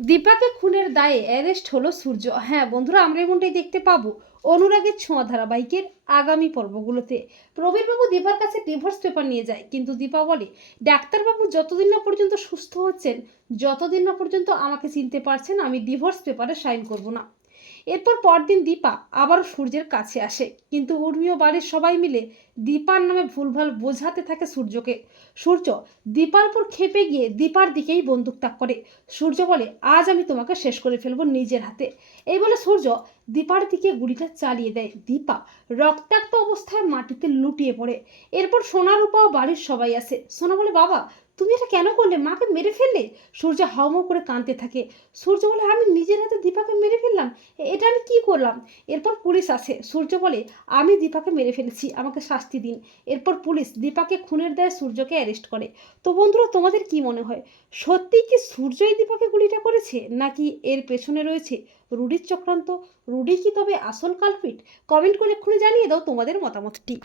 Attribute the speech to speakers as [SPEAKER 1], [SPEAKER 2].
[SPEAKER 1] দীপাকে খুনের দায়ে অ্যারেস্ট হলো সূর্য। হ্যাঁ বন্ধুরা, আমরা এমনটাই দেখতে পাবো। অনুরাগের ছোঁয়া ধারাবাহিকের আগামী পর্বগুলোতে। প্রবীরবাবু দীপার কাছে ডিভোর্স পেপার নিয়ে যায়, কিন্তু দীপা বলে, ডাক্তারবাবু যতদিন না পর্যন্ত সুস্থ হচ্ছেন, যতদিন না পর্যন্ত আমাকে চিনতে পারছেন, আমি ডিভোর্স পেপারে সাইন করব না। এরপর পরদিন দীপা আবারও সূর্যের কাছে আসে। কিন্তু উর্মি ও বাড়ির সবাই মিলে দীপার নামে ভুলভাল বোঝাতে থাকে সূর্যকে। সূর্য দীপার উপর খেপে গিয়ে দীপার দিকেই বন্দুক তাক করে। সূর্য বলে, আজ আমি তোমাকে শেষ করে ফেলব নিজের হাতে। এই বলে সূর্য দীপার দিকে গুলিটা চালিয়ে দেয়। দীপা রক্তাক্ত অবস্থায় মাটিতে লুটিয়ে পড়ে। এরপর সোনা, রূপা ও বাড়ির সবাই আসে। সোনা বলে, বাবা, তুমি এটা কেন করলে? মাকে মেরে ফেললে? সূর্য হাউমাউ করে কাঁদতে থাকে। সূর্য বলে, আমি নিজের হাতে দীপাকে মেরে ফেললাম এ- এটা আমি কি করলাম। এরপর পুলিশ আসে। সূর্য বলে, আমি দীপাকে মেরে ফেলেছি, আমাকে শাস্তি দিন। এরপর পুলিশ দীপাকে খুনের দায়ে সূর্যকে অ্যারেস্ট করে। তো বন্ধুরা, তোমাদের কি মনে হয়, সত্যিই কি সূর্যই দীপাকে গুলিটা করেছে, নাকি এর পেছনে রয়েছে রুডির চক্রান্ত? রুডি কি তবে আসল কালপিট কমেন্ট করে এক্ষুনি জানিয়ে দাও তোমাদের মতামতটি।